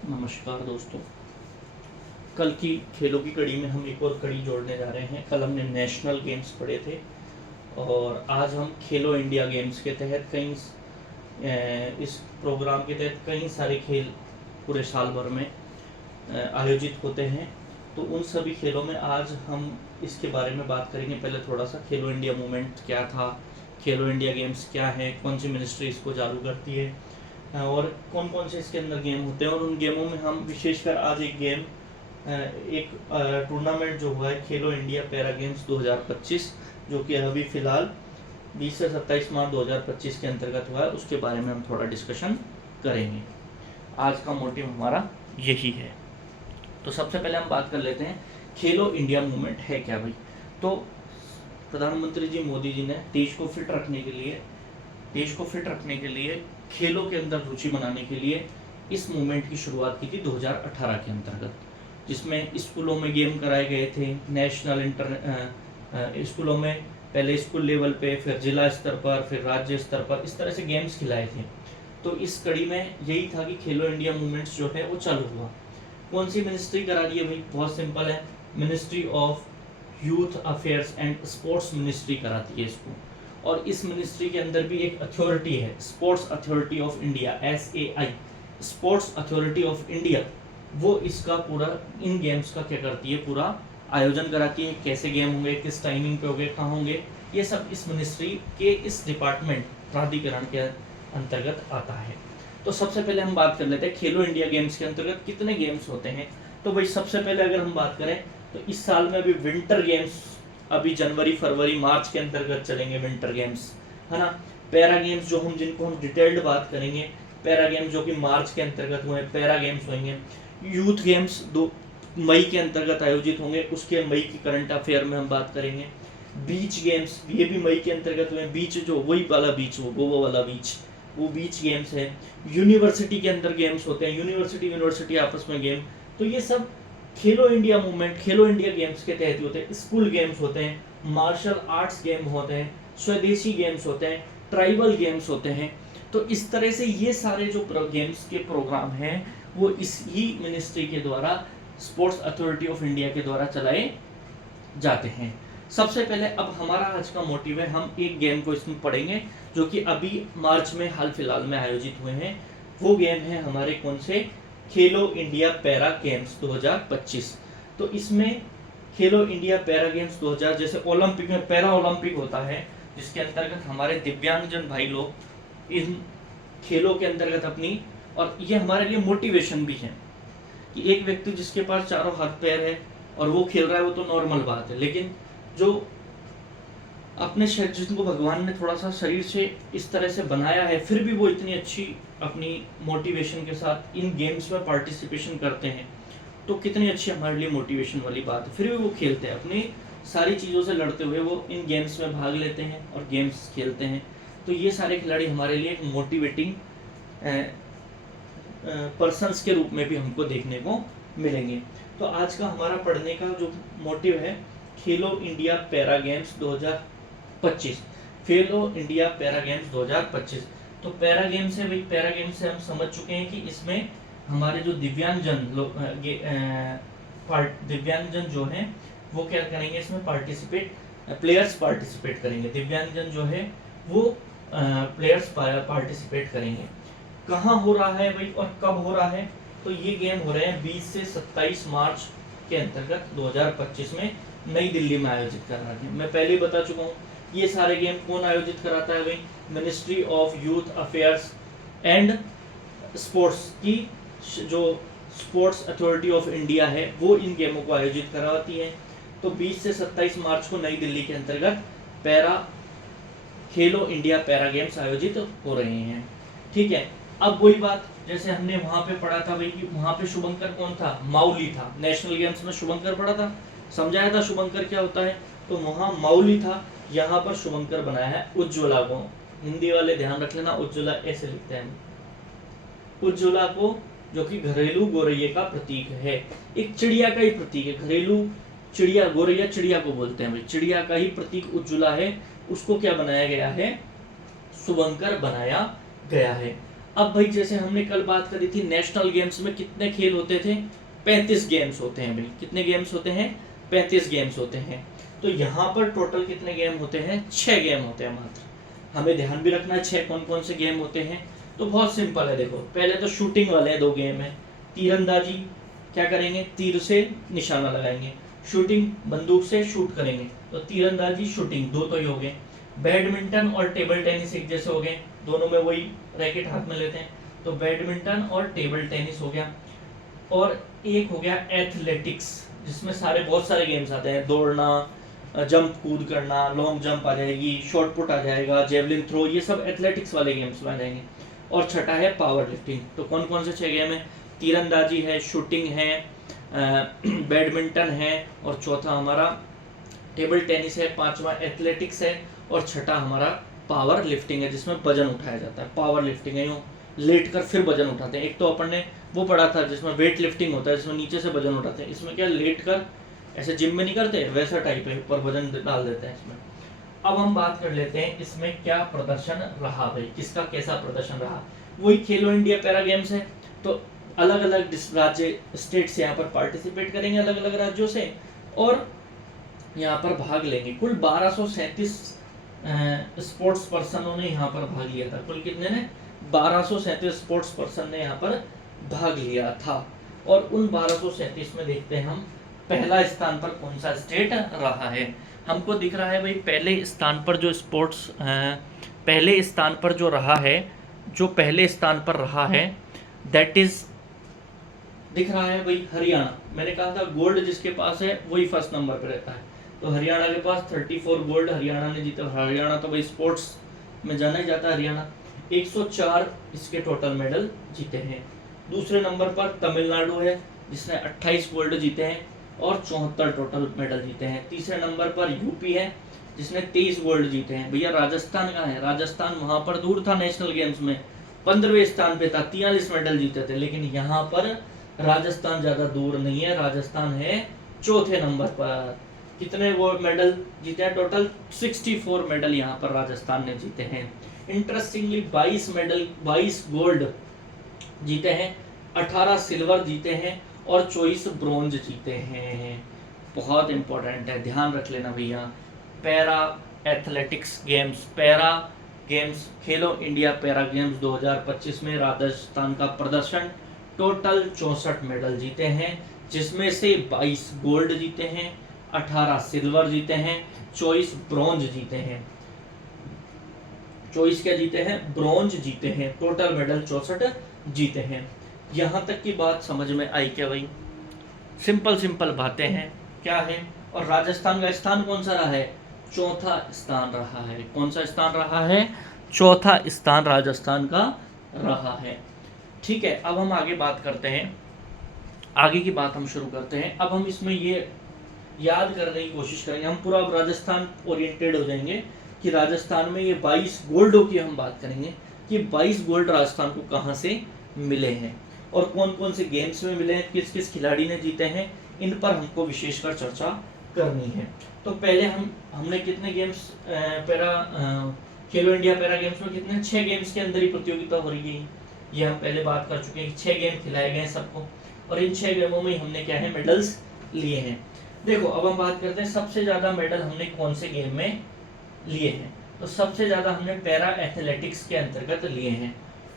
नमस्कार दोस्तों। कल की खेलों की कड़ी में हम एक और कड़ी जोड़ने जा रहे हैं। कल हमने नेशनल गेम्स पढ़े थे और आज हम खेलो इंडिया गेम्स के तहत इस प्रोग्राम के तहत कई सारे खेल पूरे साल भर में आयोजित होते हैं। तो उन सभी खेलों में आज हम इसके बारे में बात करेंगे। पहले थोड़ा सा खेलो इंडिया मूवमेंट क्या था, खेलो इंडिया गेम्स क्या है, कौन सी मिनिस्ट्री इसको चालू करती है और कौन कौन से इसके अंदर गेम होते हैं। और उन गेमों में हम विशेषकर आज एक टूर्नामेंट जो हुआ है खेलो इंडिया पैरा गेम्स 2025, जो कि अभी फ़िलहाल 20 से 27 मार्च 2025 के अंतर्गत हुआ है, उसके बारे में हम थोड़ा डिस्कशन करेंगे। आज का मोटिव हमारा यही है। तो सबसे पहले हम बात कर लेते हैं खेलो इंडिया मूवमेंट है क्या भाई। तो प्रधानमंत्री जी मोदी जी ने देश को फिट रखने के लिए खेलों के अंदर रुचि बनाने के लिए इस मूवमेंट की शुरुआत की थी 2018 के अंतर्गत, जिसमें स्कूलों में गेम कराए गए थे। स्कूलों में पहले स्कूल लेवल पे, फिर जिला स्तर पर, फिर राज्य स्तर पर, इस तरह से गेम्स खिलाए थे। तो इस कड़ी में यही था कि खेलो इंडिया मूवमेंट्स जो है वो चालू हुआ। कौन सी मिनिस्ट्री करा रही है भाई? बहुत सिंपल है, ministry of youth affairs and sports ministry कराती है इसको। और इस मिनिस्ट्री के अंदर भी एक अथॉरिटी है, sports authority of India, SAI, sports authority of India. वो इसका पूरा इन गेम्स का क्या करती है, पूरा आयोजन कराती है। कैसे गेम होंगे, किस टाइमिंग पे होंगे, कहाँ होंगे, ये सब इस मिनिस्ट्री के इस डिपार्टमेंट प्राधिकरण के अंतर्गत आता है। तो सबसे पहले हम बात कर लेते हैं खेलो इंडिया गेम्स के अंतर्गत कितने गेम्स होते हैं। तो भाई सबसे पहले अगर हम बात करें तो इस साल में अभी विंटर गेम्स अभी जनवरी फरवरी मार्च के अंतर्गत चलेंगे, विंटर गेम्स है ना। पैरा गेम्स जिनको हम डिटेल्ड बात करेंगे, पैरा गेम्स जो कि मार्च के अंतर्गत हुए, पैरा गेम्स होंगे। यूथ गेम्स 2 मई के अंतर्गत आयोजित होंगे, उसके मई की करंट अफेयर में हम बात करेंगे। बीच गेम्स ये भी मई के अंतर्गत हुए। बीच जो वही वाला बीच, वो गोवा वाला बीच, वो बीच गेम्स है। यूनिवर्सिटी के अंदर गेम्स होते हैं, यूनिवर्सिटी आपस में गेम। तो ये सब खेलो इंडिया मूवमेंट, खेलो इंडिया गेम्स के तहत होते हैं। स्कूल गेम्स होते हैं, मार्शल आर्ट्स गेम होते हैं, स्वदेशी गेम्स होते हैं, ट्राइबल गेम्स होते हैं। तो इस तरह से ये सारे जो गेम्स के प्रोग्राम हैं वो इस ही मिनिस्ट्री के द्वारा, स्पोर्ट्स अथॉरिटी ऑफ इंडिया के द्वारा चलाए जाते हैं। सबसे पहले अब हमारा आज का मोटिव है, हम एक गेम को इसमें पढ़ेंगे जो कि अभी मार्च में हाल फिलहाल में आयोजित हुए हैं। वो गेम है हमारे कौन से, खेलो इंडिया पैरा गेम्स 2025। तो इसमें खेलो इंडिया पैरा गेम्स 2000, जैसे ओलंपिक में पैरा ओलंपिक होता है, जिसके अंतर्गत हमारे दिव्यांगजन भाई लोग इन खेलों के अंतर्गत अपनी, और ये हमारे लिए मोटिवेशन भी है कि एक व्यक्ति जिसके पास चारों हाथ पैर है और वो खेल रहा है, वो तो नॉर्मल बात है। लेकिन जो अपने शरीर, जिनको भगवान ने थोड़ा सा शरीर से इस तरह से बनाया है, फिर भी वो इतनी अच्छी अपनी मोटिवेशन के साथ इन गेम्स में पार्टिसिपेशन करते हैं, तो कितनी अच्छी हमारे लिए मोटिवेशन वाली बात है। फिर भी वो खेलते हैं, अपनी सारी चीज़ों से लड़ते हुए वो इन गेम्स में भाग लेते हैं और गेम्स खेलते हैं। तो ये सारे खिलाड़ी हमारे लिए एक मोटिवेटिंग पर्सन्स के रूप में भी हमको देखने को मिलेंगे। तो आज का हमारा पढ़ने का जो मोटिव है, खेलो इंडिया पैरा गेम्स 2025, खेलो इंडिया पैरा गेम्स 2025। तो पैरा गेम्स है भाई, पैरा गेम्स से हम समझ चुके हैं कि इसमें हमारे जो दिव्यांगजन जो हैं वो क्या करेंगे, इसमें प्लेयर्स पार्टिसिपेट करेंगे। दिव्यांगजन जो है वो प्लेयर्स पार्टिसिपेट करेंगे। कहाँ हो रहा है भाई और कब हो रहा है? तो ये गेम हो रहे हैं 20 से 27 मार्च के अंतर्गत 2025 में नई दिल्ली में आयोजित कर रहा है। मैं पहले ही बता चुका हूँ ये सारे गेम कौन आयोजित कराता है भाई, ministry of youth affairs and sports की जो स्पोर्ट्स अथॉरिटी ऑफ इंडिया है वो इन गेमों को आयोजित करवाती है। तो 20 से 27 मार्च को नई दिल्ली के अंतर्गत खेलो इंडिया पैरा गेम्स आयोजित हो रहे हैं। ठीक है, अब वही बात जैसे हमने वहां पे पढ़ा था भाई कि वहां पे शुभंकर कौन था, माउली था। नेशनल गेम्स में शुभंकर पढ़ा था, समझाया था शुभंकर क्या होता है। तो वहां माउली था, यहाँ पर शुभंकर बनाया है उज्ज्वला को। हिंदी वाले ध्यान रख लेना, उज्ज्वला ऐसे लिखते हैं, उज्ज्वला को, जो कि घरेलू गौरैया का प्रतीक है, एक चिड़िया का ही प्रतीक है। घरेलू चिड़िया, गौरैया चिड़िया को बोलते हैं भाई, चिड़िया का ही प्रतीक उज्ज्वला है। उसको क्या बनाया गया है, शुभंकर बनाया गया है। अब भाई जैसे हमने कल बात करी थी, नेशनल गेम्स में कितने खेल होते थे, 35 गेम्स होते हैं भाई। कितने गेम्स होते हैं, 35 गेम्स होते हैं। तो यहाँ पर टोटल कितने गेम होते हैं, 6 गेम होते हैं मात्र। हमें ध्यान भी रखना है 6 कौन कौन से गेम होते हैं। तो बहुत सिंपल है, देखो पहले तो शूटिंग वाले 2 गेम है। तीरंदाजी क्या करेंगे, तीर से निशाना लगाएंगे। शूटिंग बंदूक से शूट करेंगे, तो तीरंदाजी शूटिंग 2 तो ही हो गए। बैडमिंटन और टेबल टेनिस एक जैसे हो गए, दोनों में वही रैकेट हाथ में लेते हैं, तो बैडमिंटन और टेबल टेनिस हो गया। और एक हो गया एथलेटिक्स, जिसमें बहुत सारे गेम्स आते हैं, दौड़ना, जंप कूद करना, लॉन्ग जंप आ जाएगी, शॉर्ट पुट आ जाएगा, जेवलिन थ्रो, ये सब एथलेटिक्स वाले गेम्स में आ जाएंगे। और छठा है पावर लिफ्टिंग। तो कौन कौन से 6 गेम है, तीरंदाजी है, शूटिंग है, बैडमिंटन है, और चौथा हमारा टेबल टेनिस है, 5वां एथलेटिक्स है, और छठा हमारा पावर लिफ्टिंग है, जिसमें वजन उठाया जाता है। पावर लिफ्टिंग है यूँ लेट कर फिर वजन उठाते हैं। एक तो अपन ने वो पढ़ा था जिसमें वेट लिफ्टिंग होता है, जिसमें नीचे से वजन उठाते हैं। इसमें क्या लेट कर ऐसे जिम में नहीं करते, वैसा टाइप है, ऊपर वजन डाल देते हैं इसमें। अब हम बात कर लेते हैं इसमें क्या प्रदर्शन रहा भाई, किसका कैसा प्रदर्शन रहा। वही खेलो इंडिया पैरा गेम्स है, तो अलग अलग राज्य स्टेट से यहाँ पर पार्टिसिपेट करेंगे, अलग अलग राज्यों से, और यहाँ पर भाग लेंगे। कुल 1237 स्पोर्ट्स पर्सनों ने यहाँ पर भाग लिया था। कुल कितने ने, 1237 स्पोर्ट्स पर्सन ने यहाँ पर भाग लिया था। और उन 1237 में देखते हैं हम पहला स्थान पर कौन सा स्टेट रहा है। हमको दिख रहा है भाई पहले स्थान पर जो स्पोर्ट्स पहले स्थान पर जो रहा है, जो पहले स्थान पर रहा है, दैट इज दिख रहा है भाई हरियाणा। मैंने कहा था गोल्ड जिसके पास है वही फर्स्ट नंबर पर रहता है। तो हरियाणा के पास 34 गोल्ड हरियाणा ने जीता। हरियाणा तो भाई स्पोर्ट्स में जाना ही जाता है हरियाणा। 104 इसके टोटल मेडल जीते हैं। दूसरे नंबर पर तमिलनाडु है, जिसने 28 गोल्ड जीते हैं और 74 टोटल मेडल जीते हैं। तीसरे नंबर पर यूपी है, जिसने 23 गोल्ड जीते हैं। भैया राजस्थान कहाँ है, राजस्थान वहां पर दूर था नेशनल गेम्स में, 15वें स्थान पे था, 43 मेडल जीते थे। लेकिन यहाँ पर राजस्थान ज्यादा दूर नहीं है, राजस्थान है चौथे नंबर पर। कितने वो मेडल जीते हैं, टोटल 64 मेडल यहाँ पर राजस्थान ने जीते हैं। इंटरेस्टिंगली 22 मेडल, 22 गोल्ड जीते हैं, 18 सिल्वर जीते हैं और 24 ब्रोंज जीते हैं। बहुत इंपॉर्टेंट है, ध्यान रख लेना भैया। Para athletics games, para games, खेलो इंडिया पैरा गेम्स 2025 में राजस्थान का प्रदर्शन, टोटल 64 मेडल जीते हैं, जिसमें से 22 गोल्ड जीते हैं, 18 सिल्वर जीते हैं, 24 ब्रोंज जीते हैं। 24 क्या जीते हैं, ब्रोंज जीते हैं। टोटल मेडल 64 जीते हैं। यहाँ तक की बात समझ में आई क्या भाई? सिंपल सिंपल बातें हैं, क्या है। और राजस्थान का स्थान कौन सा रहा है, चौथा स्थान रहा है। कौन सा स्थान रहा है, चौथा स्थान राजस्थान का रहा है। ठीक है, अब हम आगे बात करते हैं, आगे की बात हम शुरू करते हैं। अब हम इसमें ये याद करने की कोशिश करेंगे, हम पूरा अब राजस्थान ओरिएंटेड हो जाएंगे कि राजस्थान में ये 22 गोल्डों की हम बात करेंगे कि 22 गोल्ड राजस्थान को कहाँ से मिले हैं और कौन कौन से गेम्स में मिले हैं, किस किस खिलाड़ी ने जीते हैं, इन पर हमको विशेषकर चर्चा करनी है। तो पहले हमने कितने गेम्स खेलो इंडिया पैरा गेम्स में कितने, 6 गेम्स के अंदर ही प्रतियोगिता हो रही है, ये हम पहले बात कर चुके हैं कि 6 गेम खिलाए गए सबको, और इन 6 गेमों में हमने क्या है, मेडल्स लिए हैं। देखो अब हम बात करते हैं सबसे ज्यादा मेडल हमने कौन से गेम में लिए हैं। तो सबसे ज्यादा हमने पैरा एथलेटिक्स के अंतर्गत लिए हैं।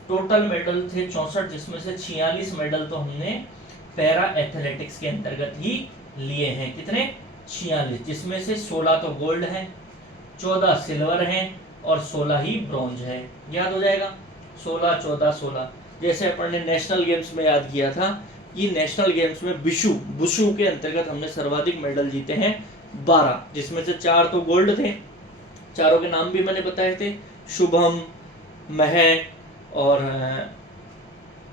टोटल मेडल थे 64, जिसमें से 46 मेडल तो हमने पैरा एथलेटिक्स के अंतर्गत ही लिए हैं। कितने, 46, जिसमें से 16 तो गोल्ड है, 14 सिल्वर है और 16 ही ब्रॉन्ज है। याद हो जाएगा, 16 14 16, जैसे अपन ने नेशनल गेम्स में याद किया था। ये नेशनल गेम्स में बुशु के अंतर्गत हमने सर्वाधिक मेडल जीते हैं 12, जिसमें से 4 तो गोल्ड थे, चारों के नाम भी मैंने बताए थे, शुभम, महक और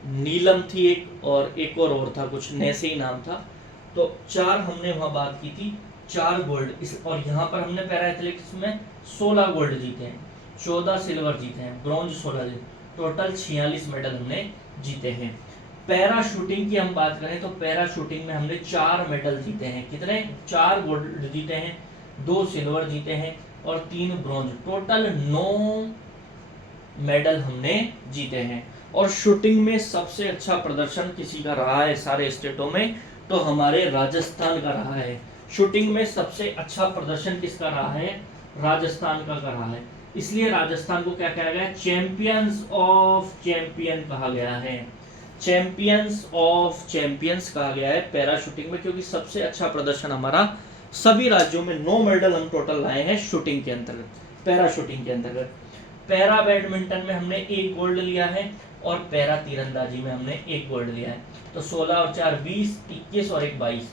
नीलम थी एक, और एक और था कुछ नैसे ही नाम था। तो 4 हमने वहां बात की थी, 4 गोल्ड इस, और यहाँ पर हमने पैरा एथलेटिक्स में 16 गोल्ड जीते हैं, 14 सिल्वर जीते हैं, ब्रॉन्ज 16 जीते, टोटल 46 मेडल हमने जीते हैं। पैरा शूटिंग की हम बात करें तो पैरा शूटिंग में हमने 4 मेडल जीते हैं। कितने, 4 गोल्ड जीते हैं, 2 सिल्वर जीते हैं और 3 ब्रॉन्ज, टोटल 9 मेडल हमने जीते हैं। और शूटिंग में सबसे अच्छा प्रदर्शन किसी का रहा है सारे स्टेटों में, तो हमारे राजस्थान का रहा है। शूटिंग में सबसे अच्छा प्रदर्शन किसका रहा है? राजस्थान का रहा है। इसलिए राजस्थान को क्या कहा गया है? चैंपियंस ऑफ चैंपियन कहा गया है। चैंपियंस ऑफ चैंपियंस कहा गया है पैरा शूटिंग में, क्योंकि सबसे अच्छा प्रदर्शन हमारा सभी राज्यों में 9 मेडल हम टोटल लाए हैं शूटिंग के अंतर्गत, पैरा शूटिंग के अंतर्गत। पैरा बैडमिंटन में हमने 1 गोल्ड लिया है और पैरा तीरंदाजी में हमने 1 गोल्ड लिया है। तो 16 और 4 20, 21 और 1 22,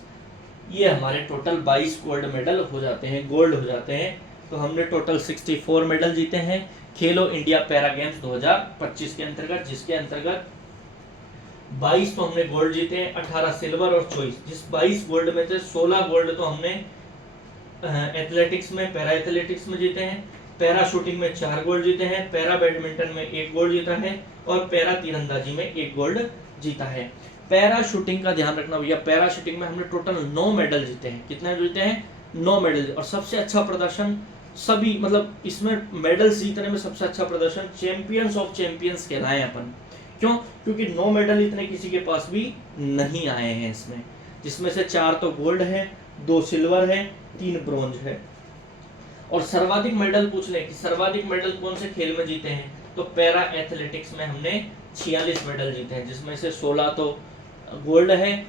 ये हमारे टोटल 22 गोल्ड मेडल हो जाते हैं, गोल्ड हो जाते हैं। तो हमने टोटल 64 मेडल जीते हैं खेलो इंडिया पैरा गेम्स 2025 के अंतर्गत, जिसके अंतर्गत 22 तो हमने गोल्ड जीते हैं, 18 सिल्वर और 24। जिस 22 गोल्ड में से 16 गोल्ड तो हमने एथलेटिक्स में, पैरा एथलेटिक्स में जीते हैं, पैरा शूटिंग में 4 गोल्ड जीते हैं, पैरा बैडमिंटन में 1 गोल्ड जीता है और पैरा तीरंदाजी में 1 गोल्ड जीता है। पैरा शूटिंग का ध्यान रखना भैया, पैरा शूटिंग में हमने टोटल 9 मेडल जीते हैं। कितने जीते हैं? 9 मेडल। और सबसे अच्छा प्रदर्शन सभी, मतलब इसमें मेडल्स जीतने में सबसे अच्छा प्रदर्शन चैंपियंस ऑफ चैंपियंस कहलाए अपन। क्यों? क्योंकि 9 मेडल इतने किसी के पास भी नहीं आए हैं इसमें, जिसमें से 4 तो गोल्ड है, 2 सिल्वर है, 3 ब्रोंज है। और सर्वाधिक मेडल पूछ ले कि सर्वाधिक मेडल कौन से खेल में जीते हैं, तो पैरा एथलेटिक्स में हमने 46 मेडल जीते हैं, जिसमें से 16 तो गोल्ड है,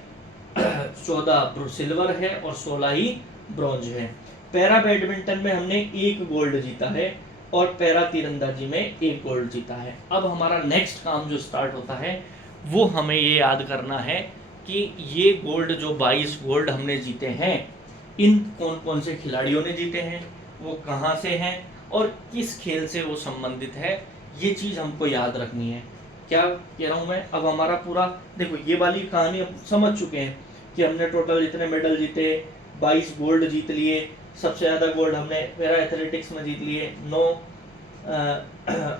14 सिल्वर है और 16 ही ब्रोंज है। पैरा बैडमिंटन में हमने 1 गोल्ड जीता है और पैरा तीरंदाजी में 1 गोल्ड जीता है। अब हमारा नेक्स्ट काम जो स्टार्ट होता है वो हमें ये याद करना है कि ये गोल्ड जो 22 गोल्ड हमने जीते हैं, इन कौन कौन से खिलाड़ियों ने जीते हैं, वो कहाँ से हैं और किस खेल से वो संबंधित है, ये चीज़ हमको याद रखनी है। क्या कह रहा हूँ मैं? अब हमारा पूरा देखो, ये वाली कहानी अब समझ चुके हैं कि हमने टोटल इतने मेडल जीते, 22 गोल्ड जीत लिए, सबसे ज़्यादा गोल्ड हमने पैरा एथलेटिक्स में जीत लिए 9,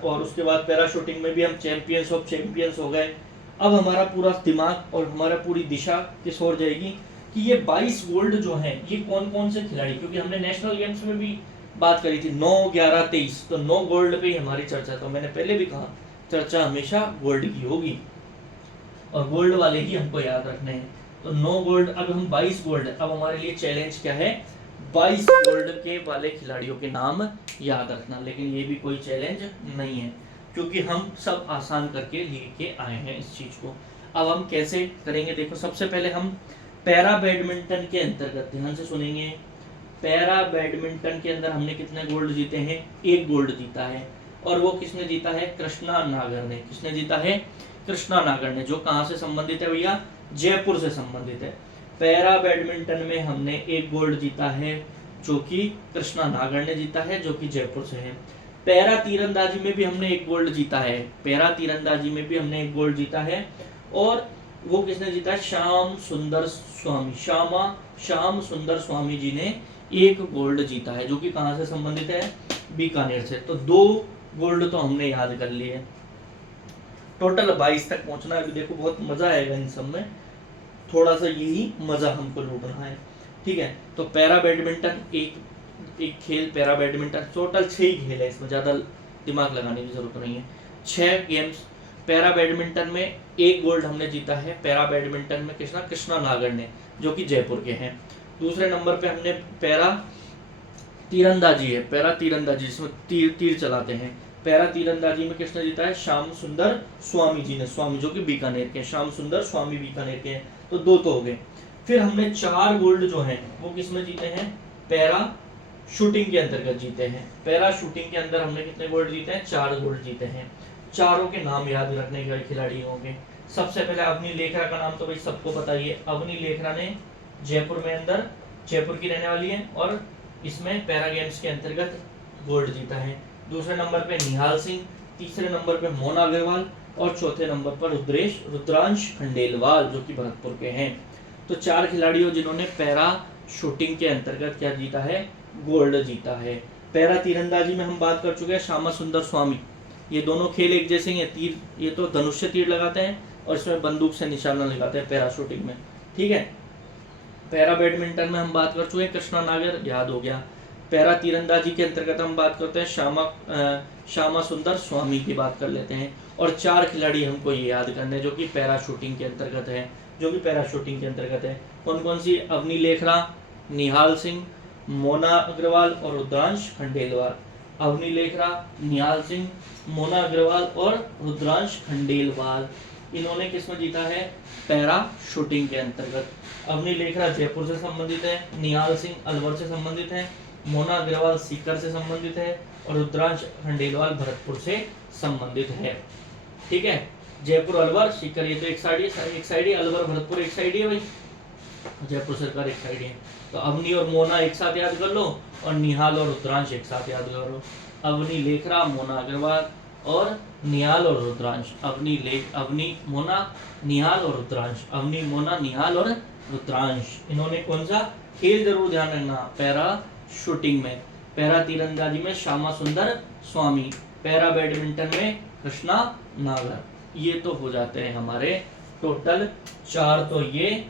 और उसके बाद पैरा शूटिंग में भी हम चैंपियंस ऑफ चैंपियंस हो गए। अब हमारा पूरा दिमाग और हमारा पूरी दिशा किस ओर जाएगी कि ये 22 गोल्ड जो हैं ये कौन कौन से खिलाड़ी, क्योंकि हमने नेशनल गेम्स में भी बात करी थी 9, 11, 23, तो 9 गोल्ड पे ही हमारी चर्चा। तो मैंने पहले भी कहा चर्चा हमेशा गोल्ड की होगी और गोल्ड वाले ही हमको याद रखने हैं। तो 9 गोल्ड, अब हम 22 गोल्ड, अब हमारे लिए चैलेंज क्या है? 22 गोल्ड के वाले खिलाड़ियों के नाम याद रखना। लेकिन ये भी कोई चैलेंज नहीं है, क्योंकि हम सब आसान करके लेके आए हैं इस चीज को। अब हम कैसे करेंगे? देखो, सबसे पहले हम पैरा बैडमिंटन के अंतर्गत ध्यान से सुनेंगे। पैरा बैडमिंटन के अंदर हमने कितने गोल्ड जीते हैं? 1 गोल्ड जीता है। और वो किसने जीता है? कृष्णा नागर ने। किसने जीता है? कृष्णा नागर ने, जो कहाँ से संबंधित है भैया? जयपुर से संबंधित है। पैरा बैडमिंटन में हमने 1 गोल्ड जीता है, जो कि कृष्णा नागर ने जीता है, जो कि जयपुर से है। पैरा तीरंदाजी में भी हमने 1 गोल्ड जीता है, पैरा तीरंदाजी में भी हमने 1 गोल्ड जीता है। और वो किसने जीता है? श्याम सुंदर स्वामी, श्याम सुंदर स्वामी जी ने 1 गोल्ड जीता है, जो कि कहाँ से संबंधित है? बीकानेर से। तो 2 गोल्ड तो हमने याद कर लिए। टोटल 22 तक पहुंचना है। देखो, बहुत मजा आएगा इन सब में, थोड़ा सा यही मजा हमको लूटना है, ठीक है। तो पैरा बैडमिंटन एक खेल, पैरा बैडमिंटन टोटल 6 ही खेल है, इसमें ज़्यादा दिमाग लगाने की जरूरत नहीं है। 6 गेम्स। पैरा बैडमिंटन में 1 गोल्ड हमने जीता है, पैरा बैडमिंटन में कृष्णा नागर ने, जो कि जयपुर के हैं। दूसरे नंबर पे हमने पैरा तीरंदाजी है, पैरा तीरंदाजी जिसमें तीर चलाते हैं। पैरा तीरंदाजी में किसने जीता है? श्याम सुंदर स्वामी जी ने, स्वामी जो कि बीकानेर के, श्याम सुंदर स्वामी बीकानेर के हैं। तो 2 तो हो गए। फिर हमने 4 गोल्ड जो हैं वो किसमें जीते हैं? पैरा शूटिंग के अंतर्गत जीते हैं। पैरा शूटिंग के अंदर हमने कितने गोल्ड जीते हैं? 4 गोल्ड जीते हैं। चारों के नाम याद रखने के खिलाड़ियों के। सबसे पहले अवनी लेखरा का नाम तो भाई सबको पता ही है। अवनी लेखरा ने जयपुर में अंदर, जयपुर की रहने वाली है और इसमें पैरा गेम्स के अंतर्गत गोल्ड जीता है। दूसरे नंबर पे निहाल सिंह, तीसरे नंबर पे मोना अग्रवाल और चौथे नंबर पर रुद्रांश खंडेलवाल, जो कि भरतपुर के हैं। तो 4 खिलाड़ियों जिन्होंने पैरा शूटिंग के अंतर्गत क्या जीता है? गोल्ड जीता है। पैरा तीरंदाजी में हम बात कर चुके हैं, श्यामा सुंदर स्वामी। ये दोनों खेल एक जैसे ही हैं। तीर, ये तो धनुष से तीर लगाते हैं और इसमें बंदूक से निशाना लगाते हैं पैरा शूटिंग में, ठीक है। पैरा बैडमिंटन में हम बात कर चुके हैं, कृष्णा नागर याद हो गया। पैरा तीरंदाजी के अंतर्गत हम बात करते हैं श्यामा सुंदर स्वामी की बात कर लेते हैं। और 4 खिलाड़ी हमको ये याद करने हैं जो कि पैरा शूटिंग के अंतर्गत है, कौन कौन सी? अवनी लेखरा, निहाल सिंह, मोना अग्रवाल और रुद्रांश खंडेलवाल। अवनी लेखरा, निहाल सिंह, मोना अग्रवाल और रुद्रांश खंडेलवाल, इन्होंने किसमें जीता है? पैरा शूटिंग के अंतर्गत। अवनी लेखरा जयपुर से संबंधित है, निहाल सिंह अलवर से संबंधित है, मोना अग्रवाल सीकर से संबंधित है और रुद्रांश खंडेलवाल भरतपुर से संबंधित है। ठीक है, जयपुर अलवर सीकर ये तो एक साइड है, अलवर भरतपुर एक साइड है भाई, जयपुर सरकार एक साइड है। तो अवनी और मोना एक साथ याद कर लो और निहाल और रुद्रांश एक साथ याद कर लो। अवनी लेखरा, मोना अग्रवाल और निहाल और रुद्रांश। अवनी मोना निहाल और रुद्रांश, अवनी मोना निहाल और रुद्रांश, इन्होंने कौन सा खेल जरूर ध्यान रखना? पैरा शूटिंग में, पैरा तीरंदाजी में श्यामा सुंदर स्वामी, पैरा बैडमिंटन में कृष्णा नागर। ये तो हो जाते हैं हमारे टोटल 4 तो ये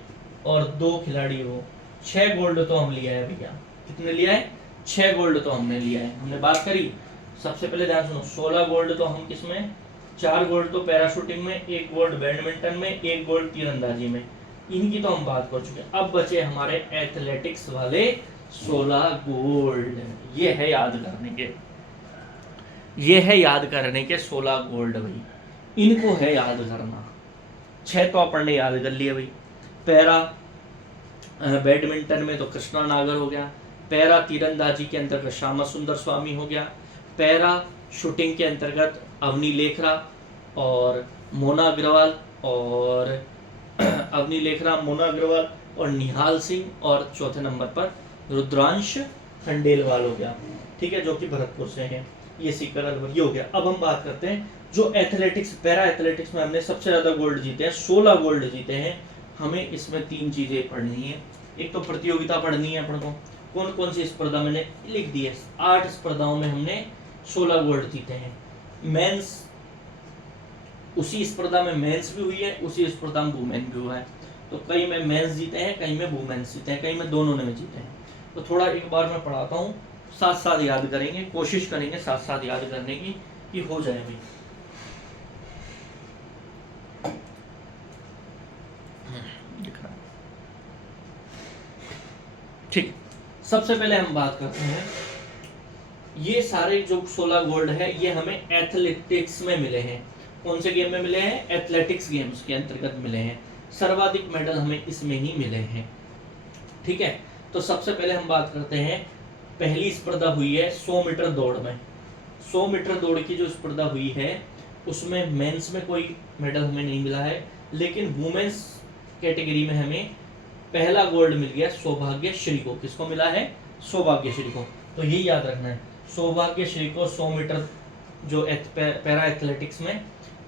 और 2 खिलाड़ी हो। 6 गोल्ड तो हम लिया है भैया। कितने लिया है? 6 गोल्ड तो हमने लिया है। हमने बात करी, सबसे पहले ध्यान सुनो, 16 गोल्ड तो हम किसमें? 4 गोल्ड तो पैरा शूटिंग में, 1 गोल्ड बैडमिंटन में, 1 गोल्ड तीरंदाजी में, इनकी तो हम बात कर चुके हैं। अब बचे हमारे एथलेटिक्स वाले 16 गोल्ड। ये है याद करने के 16 गोल्ड भाई, इनको है याद करना। 6 तो अपन ने याद कर लिए भाई। पैरा बैडमिंटन में तो कृष्णा नागर हो गया, पैरा तीरंदाजी के अंतर्गत श्यामा सुंदर स्वामी हो गया, पैरा शूटिंग के अंतर्गत अवनी लेखरा और मोना अग्रवाल और निहाल सिंह, और चौथे नंबर पर रुद्रांश खंडेलवाल हो गया। ठीक है, जो कि भरतपुर से हैं। ये सीकर अलवर ये हो गया। अब हम बात करते हैं जो एथलेटिक्स, पैरा एथलेटिक्स में हमने सबसे ज्यादा गोल्ड जीते हैं, 16 गोल्ड जीते हैं। हमें इसमें 3 चीजें पढ़नी है। एक तो प्रतियोगिता पढ़नी है अपन को, कौन कौन सी स्पर्धा मैंने लिख दी है। 8 स्पर्धाओं में हमने 16 गोल्ड जीते हैं। मेंस, उसी स्पर्धा में मेंस भी हुई है, उसी स्पर्धा में वुमेन भी हुआ है। तो कई में मेंस जीते हैं, कई में वुमेन्स जीते हैं, कई में दोनों में जीते हैं। तो थोड़ा एक बार मैं पढ़ाता हूँ, साथ साथ याद करेंगे, कोशिश करेंगे साथ साथ याद करने की कि हो जाए भाई। ठीक, सबसे पहले हम बात करते हैं, ये सारे जो 16 गोल्ड है ये हमें एथलेटिक्स में मिले हैं। कौन से गेम में मिले हैं? एथलेटिक्स गेम्स के अंतर्गत मिले हैं। सर्वाधिक मेडल हमें इसमें ही मिले हैं। ठीक है, तो सबसे पहले हम बात करते हैं, पहली स्पर्धा हुई है 100 मीटर दौड़ में। 100 मीटर दौड़ की जो स्पर्धा हुई है उसमें मेंस में कोई मेडल हमें नहीं मिला है, लेकिन वुमेन्स कैटेगरी में हमें पहला गोल्ड मिल गया सौभाग्यश्री को। किसको मिला है? सौभाग्यश्री को। तो ये याद रखना है, सौभाग्यश्री को 100 मीटर जो पैरा एथलेटिक्स में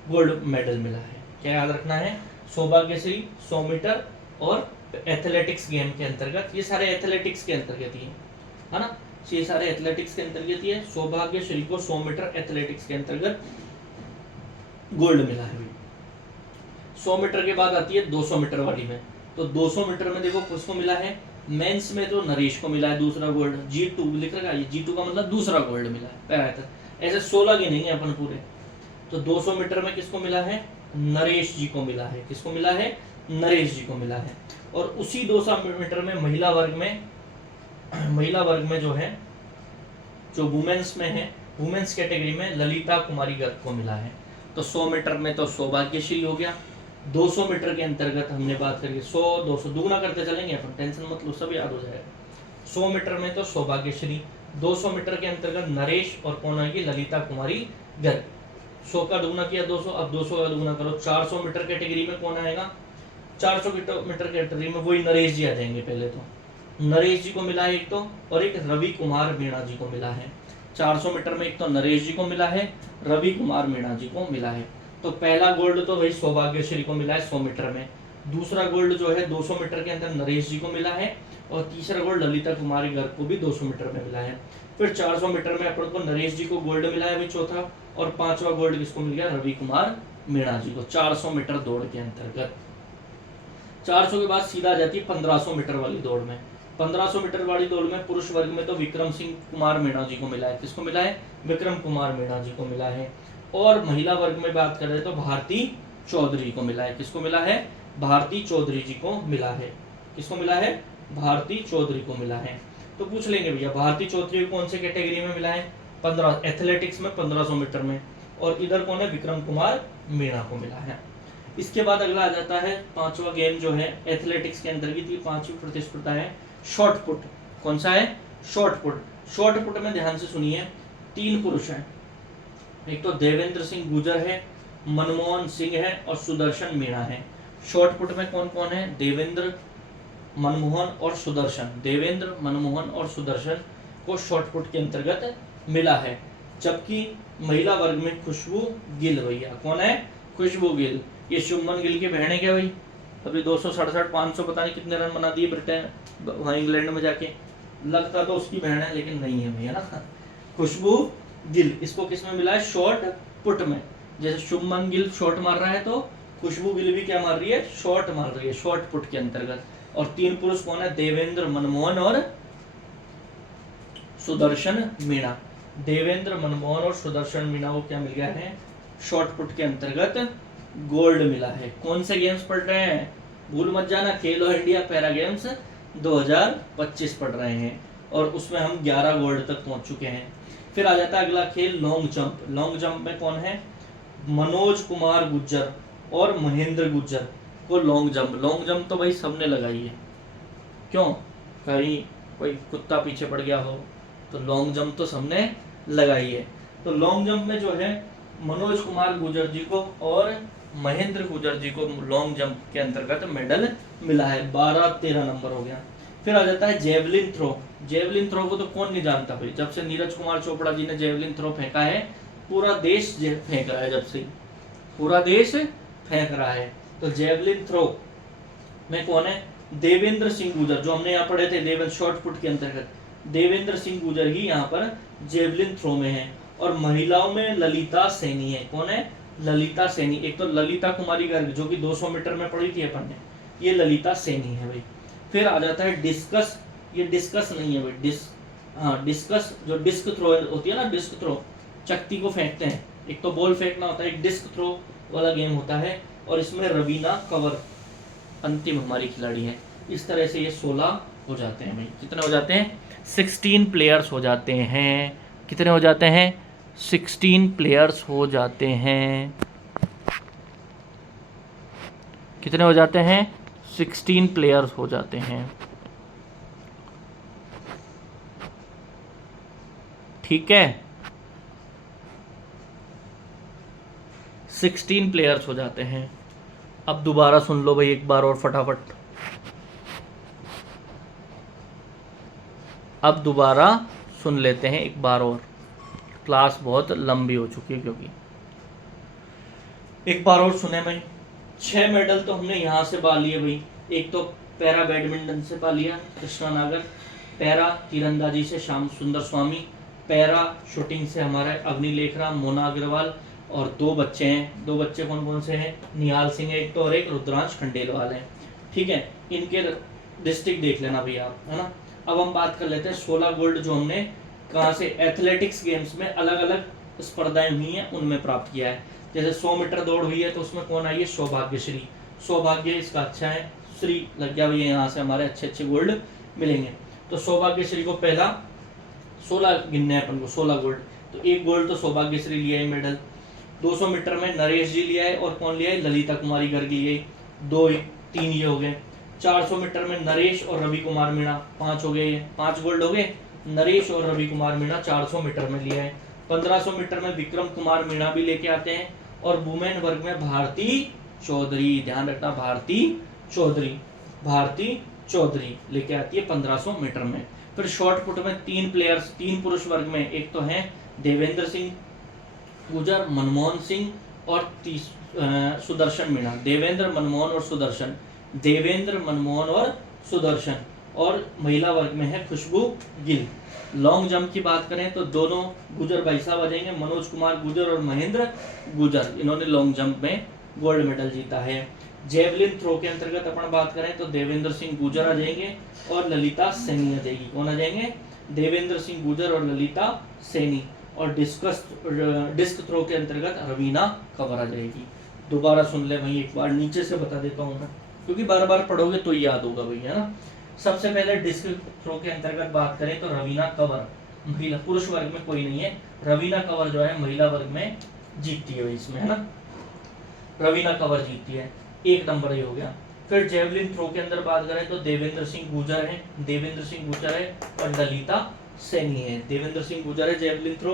गोल्ड मेडल मिला है। क्या याद रखना है? सौभाग्यश्री 100 मीटर और एथलेटिक्स गेम के अंतर्गत, ये सारे एथलेटिक्स के अंतर्गत ही है ना, ये सारे एथलेटिक्स के अंतर्गत ही है। सौभाग्यश्री को 100 मीटर एथलेटिक्स के अंतर्गत गोल्ड मिला है। 100 मीटर के बाद आती है 200 मीटर वाली में। तो 200 मीटर में देखो किसको मिला है? मेंस में तो नरेश को मिला है दूसरा गोल्ड, G2 लिख रखा है, G2 का मतलब दूसरा गोल्ड मिला है पैरा। ऐसे 16 के नहीं है अपन पूरे। तो 200 मीटर में किसको मिला है? नरेश जी को मिला है। किसको मिला है? नरेश जी को मिला है। और उसी 200 मीटर में महिला वर्ग में जो है, जो वुमेन्स में है, वुमेन्स कैटेगरी में ललिता कुमारी गर्ग को मिला है। तो 100 मीटर में तो सौभाग्यश्री हो गया। 200 मीटर के अंतर्गत हमने बात करी 100 200 दुगना करते चलेंगे अपन, टेंशन मत लो, सब याद हो जाएगा। 100 मीटर में तो सौभाग्यश्री, 200 मीटर के अंतर्गत नरेश और कौन आएगी? ललिता कुमारी गर्ग। 100 का दुगना किया 200, अब 200 का दुगना करो 400 मीटर कैटेगरी में कौन आएगा? 400 मीटर कैटेगरी में वही नरेश जी आ जाएंगे। पहले तो नरेश जी को मिला है एक तो, और एक रवि कुमार मीणा जी को मिला है। 400 मीटर में एक तो नरेश जी को मिला है, रवि कुमार मीणा जी को मिला है। तो पहला गोल्ड तो वही सौभाग्यश्री को मिला है 100 मीटर में। दूसरा गोल्ड जो है 200 मीटर के अंदर नरेश जी को मिला है, और तीसरा गोल्ड ललिता कुमारी गर्ग को भी 200 मीटर में मिला है। फिर 400 मीटर में अपन को नरेश जी को गोल्ड मिला है अभी चौथा, और 5वां गोल्ड किसको मिल गया? रवि कुमार मीणा जी को 400 मीटर दौड़ के अंतर्गत। 400 के बाद सीधा जाती है 1500 मीटर वाली दौड़ में। 1500 मीटर वाली दौड़ में पुरुष वर्ग में तो विक्रम सिंह कुमार मीणा जी को मिला है। किसको मिला है? विक्रम कुमार मीणा जी को मिला है। और महिला वर्ग में बात करें तो भारती चौधरी को मिला है। किसको मिला है? भारती चौधरी जी को मिला है। किसको मिला है? भारती चौधरी को मिला है। तो पूछ लेंगे भैया भारती चौधरी को कौन से कैटेगरी में मिला है? 15 एथलेटिक्स में 1500 मीटर में। और इधर कौन है? विक्रम कुमार मीणा को मिला है। इसके बाद अगला आ जाता है पांचवा गेम जो है एथलेटिक्स के अंतर्गत ये पांचवी प्रतिस्पर्धा है शॉर्ट पुट। कौन सा है? Short put. शॉर्ट पुट में ध्यान से सुनिए, 3 पुरुष हैं। एक तो देवेंद्र सिंह गुजर है, मनमोहन सिंह है और सुदर्शन मीणा है। शॉर्ट पुट में कौन कौन है? देवेंद्र, मनमोहन और सुदर्शन। देवेंद्र, मनमोहन और सुदर्शन को शॉर्ट पुट के अंतर्गत मिला है। जबकि महिला वर्ग में खुशबू गिल भैया। कौन है? खुशबू गिल। ये शुभमन गिल की बहन है क्या भाई? अभी 267 500 पता नहीं कितने रन बना दिए ब्रिटेन वहाँ इंग्लैंड में जाके। लगता तो उसकी बहन है लेकिन नहीं है भैया ना। खुशबू गिल। इसको किस में मिला है? शॉर्ट पुट में। जैसे शुभमन गिल शॉर्ट मार रहा है तो खुशबू गिल भी क्या मार रही है? शॉर्ट मार रही है शॉर्ट पुट के अंतर्गत। और 3 पुरुष कौन है? देवेंद्र, मनमोहन और सुदर्शन मीणा। देवेंद्र, मनमोहन और सुदर्शन मीणा को क्या मिल गया है? शॉर्ट पुट के अंतर्गत गोल्ड मिला है। कौन से गेम्स पढ़ रहे हैं? भूल मत जाना, खेलो इंडिया पैरा गेम्स 2025 पढ़ रहे हैं और उसमें हम 11 गोल्ड तक पहुंच चुके हैं। फिर आ जाता है अगला खेल लॉन्ग जंप। लॉन्ग जंप में कौन है? मनोज कुमार गुज्जर और महेंद्र गुज्जर को लॉन्ग जंप। लॉन्ग जंप तो भाई सबने लगाई है। क्यों? कहीं कोई कुत्ता पीछे पड़ गया हो तो लॉन्ग जंप तो सबने लगाई है। तो लॉन्ग जंप में जो है मनोज कुमार गुर्जर जी को और महेंद्र गुर्जर जी को लॉन्ग जंप के अंतर्गत मेडल मिला है। 12-13 नंबर हो गया। फिर आ जाता है जेवलिन थ्रो। जेवलिन थ्रो को तो कौन नहीं जानता भाई। जब से नीरज कुमार चोपड़ा जी ने जेवलिन थ्रो फेंका है पूरा देश फेंक रहा है। जब से पूरा देश फेंक रहा है। तो जेवलिन थ्रो में कौन है? देवेंद्र सिंह गुर्जर, जो हमने यहाँ पढ़े थे देवेंद्र शॉर्ट पुट के अंतर्गत। देवेंद्र सिंह गुर्जर ही यहाँ पर जेवलिन थ्रो में है। और महिलाओं में ललिता सैनी है। कौन है? ललिता सैनी। एक तो ललिता कुमारी गर्ग जो कि 200 मीटर में पढ़ी थी अपन ने, ये ललिता सैनी है भाई। फिर आ जाता है डिस्कस। ये डिस्कस नहीं है भाई, डिस्कस जो डिस्क थ्रो होती है ना, डिस्क थ्रो चक्ति को फेंकते हैं। एक तो बॉल फेंकना होता है, एक डिस्क थ्रो वाला गेम होता है। और इसमें रवीना कंवर अंतिम हमारी खिलाड़ी है। इस तरह से ये 16 हो जाते हैं भाई। कितने हो जाते हैं? 16 प्लेयर्स हो जाते हैं। कितने हो जाते हैं? 16 प्लेयर्स हो जाते हैं। कितने हो जाते हैं? 16 प्लेयर्स हो जाते हैं। ठीक है, 16 प्लेयर्स हो जाते हैं। अब दोबारा सुन लो भाई एक बार और फटाफट। अब दोबारा सुन लेते हैं एक बार और। क्लास बहुत लंबी हो चुकी है क्योंकि एक बार और सुने भाई। 6 मेडल तो हमने यहाँ से पा लिए भाई। एक तो पैरा बैडमिंटन से पा लिया कृष्णा नागर, पैरा तीरंदाजी से श्याम सुंदर स्वामी, पैरा शूटिंग से हमारा अवनी लेखराम, मोना अग्रवाल और 2 बच्चे हैं। 2 बच्चे कौन कौन से हैं? निहाल सिंह एक तो और एक रुद्रांश खंडेलवाल है। ठीक है, इनके डिस्ट्रिक्ट देख लेना भैया आप, है ना। अब हम बात कर लेते हैं 16 गोल्ड जो हमने कहाँ से एथलेटिक्स गेम्स में अलग अलग स्पर्धाएं हुई हैं उनमें प्राप्त किया है। जैसे 100 मीटर दौड़ हुई है तो उसमें कौन आई है? सौभाग्यश्री। सौभाग्य इसका अच्छा है, श्री लग गया भैया, यहाँ से हमारे अच्छे अच्छे गोल्ड मिलेंगे। तो सौभाग्यश्री को पहला 16 गिनने हैं अपन को, 16 गोल्ड। तो 1 गोल्ड तो सौभाग्यश्री लिया है मेडल। 200 मीटर में नरेश जी लिया है और कौन लिया है? ललिता कुमारी गर्ग लिया है। 2-3 ये हो गए। 400 मीटर में नरेश और रवि कुमार मीणा 5 हो गए, 5 गोल्ड हो गए। नरेश और रवि कुमार मीणा 400 मीटर में लिया है। 1500 मीटर में विक्रम कुमार मीणा भी लेके आते हैं। और वुमेन वर्ग में भारती चौधरी, ध्यान रखना भारती चौधरी लेके आती है 1500 मीटर में। फिर शॉर्ट पुट में 3 पुरुष वर्ग में एक तो हैं देवेंद्र सिंह गुर्जर, मनमोहन सिंह और सुदर्शन मीणा। देवेंद्र, मनमोहन और सुदर्शन। देवेंद्र, मनमोहन और सुदर्शन। और महिला वर्ग में है खुशबू गिल। लॉन्ग जंप की बात करें तो दोनों गुर्जर भाई साहब आ जाएंगे, मनोज कुमार गुर्जर और महेंद्र गुर्जर। इन्होंने लॉन्ग जंप में गोल्ड मेडल जीता है। जेवलिन थ्रो के अंतर्गत अपन बात करें तो देवेंद्र सिंह गुर्जर आ जाएंगे और ललिता सैनी आ जाएगी। कौन आ जाएंगे? देवेंद्र सिंह गुर्जर और ललिता सैनी। और डिस्क थ्रो के अंतर्गत रवीना कंवर आ जाएगी। दोबारा सुन ले वही, एक बार नीचे से बता देता हूँ मैं, क्योंकि बार बार पढ़ोगे तो याद होगा भाई, है ना। सबसे पहले डिस्क थ्रो के अंतर्गत बात करें तो रवीना कंवर महिला, पुरुष वर्ग में कोई नहीं है, रवीना कंवर जो है महिला वर्ग में जीतती है इसमें, है ना, रवीना कंवर जीतती है। एक नंबर ये हो गया। फिर जेवलिन थ्रो के अंदर बात करें तो देवेंद्र सिंह गुर्जर है, देवेंद्र सिंह गुर्जर है और ललिता सैनी है। देवेंद्र सिंह गुर्जर है जेवलिन थ्रो,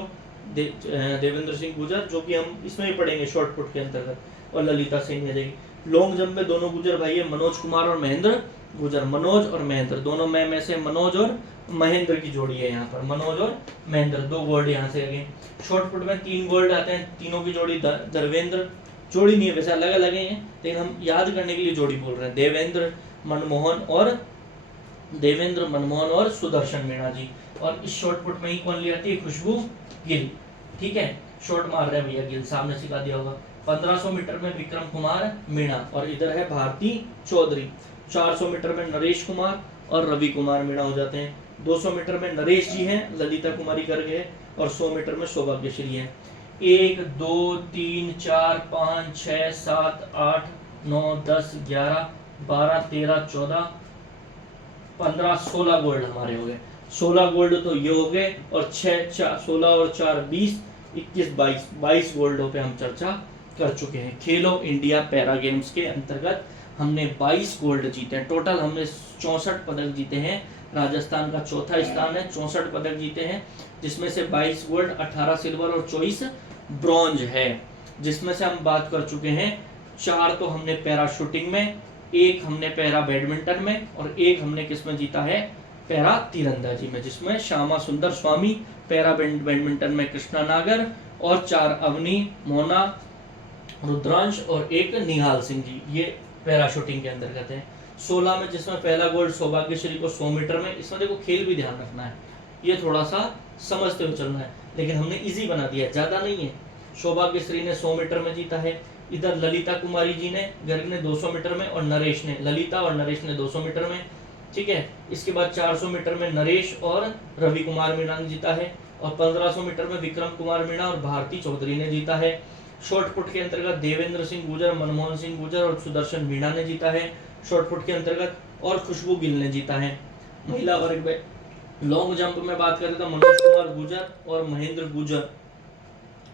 देवेंद्र सिंह गुर्जर जो कि हम इसमें ही पढ़ेंगे शॉर्ट पुट के अंतर्गत, और ललिता सैनी आ जाएगी। लॉन्ग जंप में दोनों गुर्जर भाई है, मनोज कुमार और महेंद्र गुर्जर। मनोज और महेंद्र दोनों में से मनोज और महेंद्र की जोड़ी है यहाँ पर, मनोज और महेंद्र, 2 गोल्ड यहाँ से लगे। शॉर्ट पुट में 3 गोल्ड आते हैं, तीनों की जोड़ी धर्मेंद्र, जोड़ी नहीं है वैसे, अलग अलग है लेकिन हम याद करने के लिए जोड़ी बोल रहे हैं, देवेंद्र मनमोहन और सुदर्शन मीणा जी। और इस शॉर्ट पुट में ही कौन ले आती है? खुशबू गिल। ठीक है, शॉर्ट मार रहे हैं भैया गिल, सामने सिखा दिया होगा। 1500 मीटर में विक्रम कुमार मीणा और इधर है भारती चौधरी। 400 मीटर में नरेश कुमार और रवि कुमार मीणा हो जाते हैं। 200 मीटर में नरेश जी हैं, ललिता कुमारी कर गए, और 100 मीटर में सौभाग्यश्री है। 1 2 3 4 5 6 7 8 9 10 11 12 13 14 15 16 गोल्ड हमारे हो गए। 16 गोल्ड तो ये हो गए, और 16 और 4 20 21 22 गोल्डों पे हम चर्चा कर चुके हैं। खेलो इंडिया पैरा गेम्स के अंतर्गत हमने 22 गोल्ड जीते हैं। टोटल हमने 64 पदक जीते हैं। राजस्थान का चौथा स्थान है, 64 पदक जीते हैं, जिसमें से 22 गोल्ड, 18 सिल्वर और 24 ब्रॉन्ज है। जिसमें से हम बात कर चुके हैं 4 तो हमने पैरा शूटिंग में, 1 हमने पैरा बैडमिंटन में, और 1 हमने किसमें जीता है? पैरा तीरंदाजी में, जिसमें श्यामा सुंदर स्वामी, पैरा बैडमिंटन में कृष्णा नागर, और 4 अवनी, मोना, रुद्रांश और 1 निहाल सिंह जी, ये पैरा शूटिंग के अंतर्गत है। 16 में जिसमें पहला गोल्ड सौभाग्यश्री को 100 मीटर में, इसमें देखो खेल भी ध्यान रखना है, ये थोड़ा सा समझते हुए चलना है, लेकिन हमने इजी बना दिया, ज्यादा नहीं है। सौभाग्यश्री ने 100 मीटर में जीता है, इधर ललिता कुमारी जी ने गर्ग ने 200 मीटर में, और नरेश ने, ललिता और नरेश ने 200 मीटर में। ठीक है, इसके बाद 400 मीटर में नरेश और रवि कुमार मीणा ने जीता है, और 1500 मीटर में विक्रम कुमार मीणा और भारती चौधरी ने जीता है। शॉर्ट पुट के अंतर्गत देवेंद्र सिंह गुर्जर, मनमोहन सिंह गुर्जर और सुदर्शन मीणा ने जीता है शॉर्ट पुट के अंतर्गत, और खुशबू गिल ने जीता है। महिला वर्ग में लॉन्ग जंप में बात करें तो मनोज कुमार गुर्जर और महेंद्र गुर्जर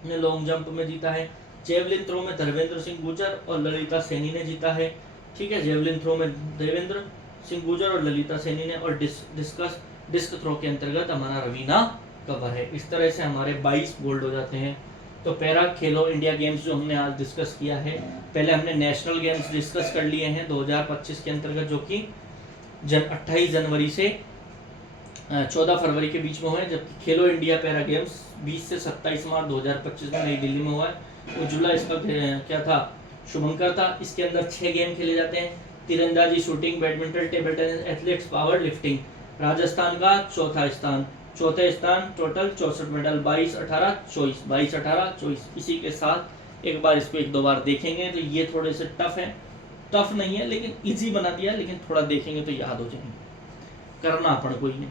ने लॉन्ग जंप में जीता है। जेवलिन थ्रो में धर्मेंद्र सिंह गुर्जर और ललिता सैनी ने जीता है। ठीक है, जेवलिन थ्रो में देवेंद्र सिंह गुर्जर और ललिता सैनी ने, और डिस्क थ्रो के अंतर्गत हमारा रवीना कंवर है। इस तरह से हमारे 22 गोल्ड हो जाते हैं। तो पैरा खेलो इंडिया गेम्स जो हमने आज डिस्कस किया है, पहले हमने नेशनल गेम्स डिस्कस कर लिए हैं 2025 के अंतर्गत, जो कि 28 जनवरी से 14 फरवरी के बीच में हुए, जबकि खेलो इंडिया पैरा गेम्स 20 से 27 मार्च 2025 में नई दिल्ली में हुआ है। उज्ज्वला इसका क्या था? शुभंकर था। इसके अंदर 6 गेम खेले जाते हैं, तीरंदाजी, shooting, badminton, table tennis, athletics, power lifting. Rajasthan का चौथे स्थान, टोटल 64 मेडल, 22 18 24। इसी के साथ एक बार इसको 1-2 बार देखेंगे तो ये थोड़े से टफ नहीं है, लेकिन इजी बना दिया, लेकिन थोड़ा देखेंगे तो याद हो जाएंगे, करना अपन कोई नहीं।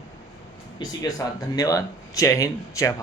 इसी के साथ धन्यवाद, जय हिंद, जय भारत।